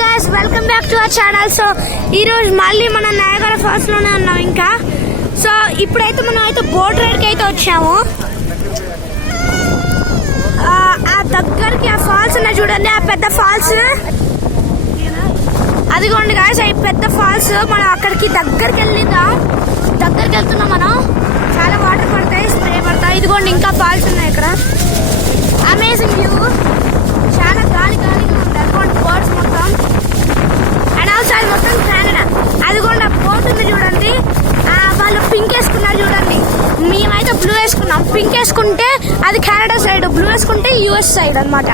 Guys welcome back to our channel. So ఈ రోజు మళ్ళీ మనం నయాగరా ఫాల్స్ లోనే ఉన్నాం ఇంకా. సో ఇప్పుడైతే మనం అయితే బోట్ రైడ్ కి అయితే వచ్చాము. ఆ దగ్గరికి ఆ ఫాల్స్ ఉన్నాయి చూడండి, ఆ పెద్ద ఫాల్స్ అదిగోండి గైస్, ఈ పెద్ద ఫాల్స్. మనం అక్కడికి దగ్గరికి వెళ్తున్నాం మనం. చాలా వాటర్ పడతాయి, స్ప్రే పడతాయి. ఇదిగోండి ఇంకా ఫాల్స్ ఉన్నాయి ఇక్కడ. అమేజింగ్ వ్యూ, చాలా గాలిగా ఉంది. అదిగోండి బోట్స్ మొత్తం. అండ్ ఆల్సో అది మొత్తం కెనడా. అదిగోండి ఆ బోట్ ఉంది చూడండి, వాళ్ళు పింక్ వేసుకున్నారు చూడండి. మేమైతే బ్లూ వేసుకున్నాం. పింక్ వేసుకుంటే అది కెనడా సైడ్, బ్లూ వేసుకుంటే యుఎస్ సైడ్ అనమాట.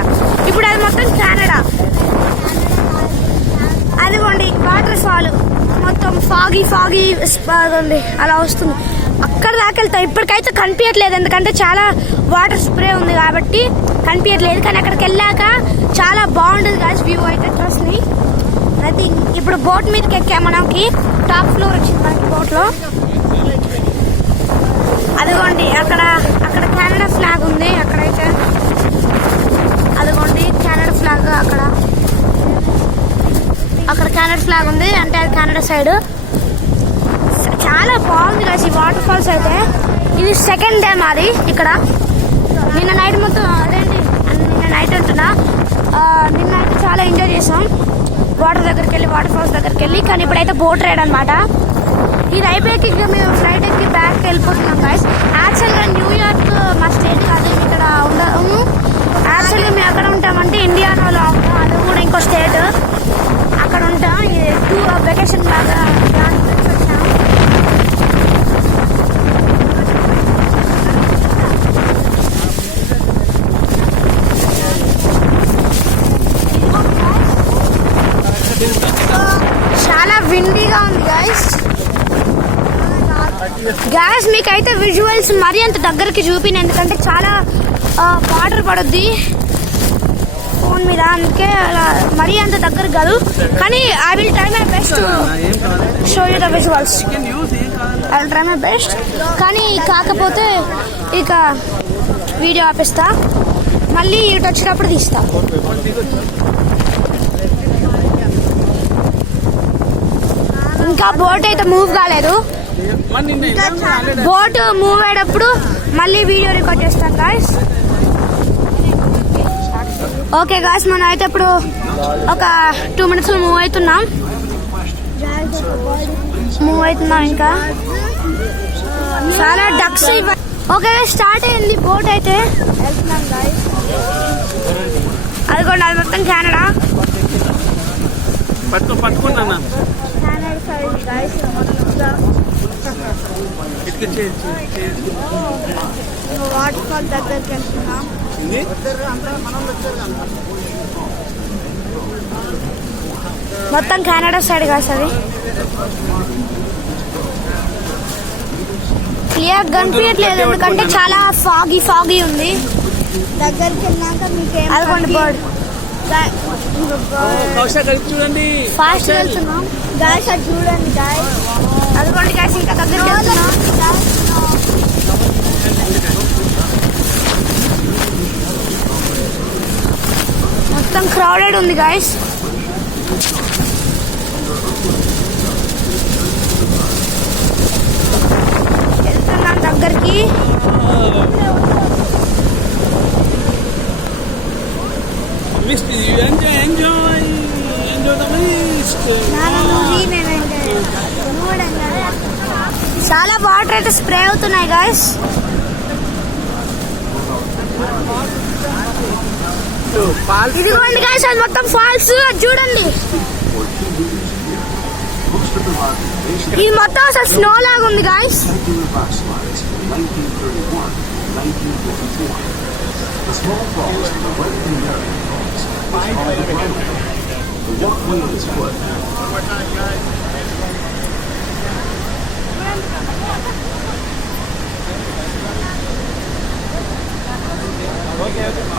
ఇప్పుడు అది మొత్తం కెనడా. అదిగోండి వాటర్ ఫాల్ మొత్తం ఫాగీ ఉంది, అలా వస్తుంది. అక్కడ దాకా వెళ్తాం. ఇప్పటికైతే కనిపించట్లేదు, ఎందుకంటే చాలా వాటర్ స్ప్రే ఉంది కాబట్టి కనిపించట్లేదు. కానీ అక్కడికి వెళ్ళాక చాలా బాగుంటుంది గాయ్స్ వ్యూ అయితే, ట్రస్ట్ మీ. అయితే ఇప్పుడు బోట్ మీదకి ఎక్కాం. మనకి టాప్ ఫ్లోర్ వచ్చింది మనకి బోట్ లో. అదిగోండి అక్కడ కెనడా ఫ్లాగ్ ఉంది. అక్కడైతే అదిగోండి కెనడా ఫ్లాగ్, అక్కడ కెనడా ఫ్లాగ్ ఉంది, అంటే అది కెనడా సైడ్. చాలా బాగుంది కదా ఈ వాటర్ ఫాల్స్ అయితే. ఇది సెకండ్ డే మాది ఇక్కడ. నిన్న నైట్ మొత్తం నిన్న నైట్ చాలా ఎంజాయ్ చేసాం వాటర్ ఫాల్స్ దగ్గరికి వెళ్ళి. కానీ ఇప్పుడైతే బోట్ రైడ్ అనమాట. ఇది అయిపోయాక ఇక మేము ఫ్లైట్ ఎక్కి బ్యాక్ వెళ్ళిపోతున్నాం గైస్. యాక్చువల్గా న్యూయార్క్ మా స్టేట్ కాదు, ఇక్కడ ఉండము. యాక్చువల్గా మేము ఎక్కడ ఉంటామంటే ఇండియాలో ఉంటాం, అది కూడా ఇంకో స్టేట్. అక్కడ ఉంటాం. ఇది వెకేషన్ లాగా దాని గురించి వచ్చాము. చాలా విండీగా ఉంది గాయస్. మీకైతే విజువల్స్ మరీ అంత దగ్గరికి చూపిన, ఎందుకంటే చాలా వాటర్ పడుద్ది ఫోన్ మీద, అందుకే అలా మరీ అంత దగ్గర కాదు. కానీ I will try my best show you the visuals. I will try my best. కానీ కాకపోతే ఇక వీడియో ఆపేస్తా, మళ్ళీ ఇటు వచ్చేటప్పుడు తీస్తా. ఇంకా బోట్ అయితే మూవ్ కాలేదు. బోట్ మూవ్ అయ్యేటప్పుడు మళ్ళీ వీడియో రికార్డ్ చేస్తాం గాయ్స్. ఓకే గాయ్స్, మనం అయితే ఇప్పుడు ఒక 2 minutes లో మూవ్ అవుతున్నాం. ఇంకా చాలా డక్స్. ఓకే స్టార్ట్ అయింది బోట్ అయితే. వెళ్తున్నాం గాయ్స్. అదిగోండి అది మొత్తం కెనడా. పట్టుకున్నా వాటర్ ఫాల్ దగ్గరికి వెళ్తున్నాం. మొత్తం కెనడా సైడ్ కాదు, అది క్లియర్ కనిపించట్లేదు ఎందుకంటే చాలా ఫాగీ ఉంది. దగ్గరికి వెళ్ళాక మీకు అదిగోండి బర్డ్. చూడండి ఫాస్ట్ వెళ్తున్నాం గాయ్స్, అది చూడండి గాయ్స్. అదిగోండి గాయ్స్ ఇంకా దగ్గరికి వెళ్తున్నాం. మొత్తం క్రౌడెడ్ ఉంది గాయ్స్. వెళ్తున్నాం దగ్గరికి. చాలా వాటర్ అయితే స్ప్రే అవుతున్నాయి గాయ్స్. ఇదిగోండి గాయ్స్, అది మొత్తం ఫాల్స్ చూడండి. ఇది మొత్తం అసలు స్నో లాగా ఉంది guys.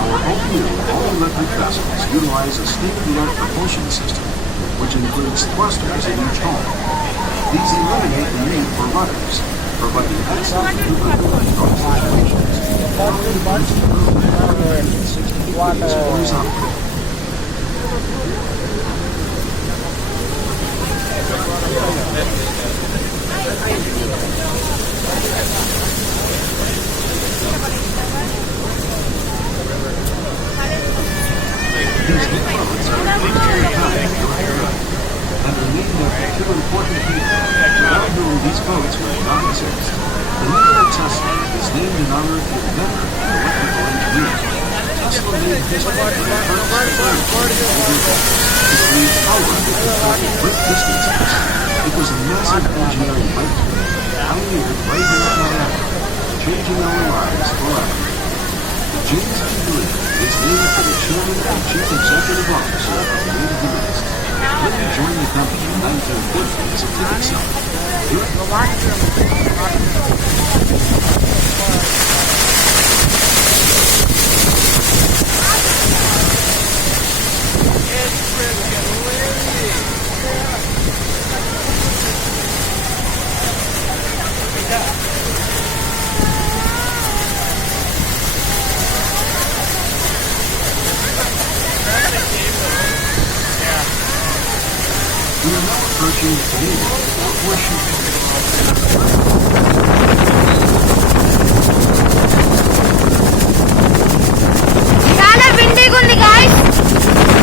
Our all-electric vessels utilize a state-of-the-art propulsion system, which includes thrusters in each hull. These eliminate the need for rudders, providing excellent maneuverability on situations. Horizontal. and remained after two important people, without whom these boats would not exist. The Nikola Tesla is named in honor of the inventor of electrical engineering. Tesla made history by the first to create power that could travel great distances. It was a massive engineering breakthrough, pioneered right here in Miami, changing our lives forever. The James P. Lee is named for the chairman and chief executive officer of the Navy List. Lee joined the company in 1940 as a ticket seller. We are now approaching the Canadian Fort Worth.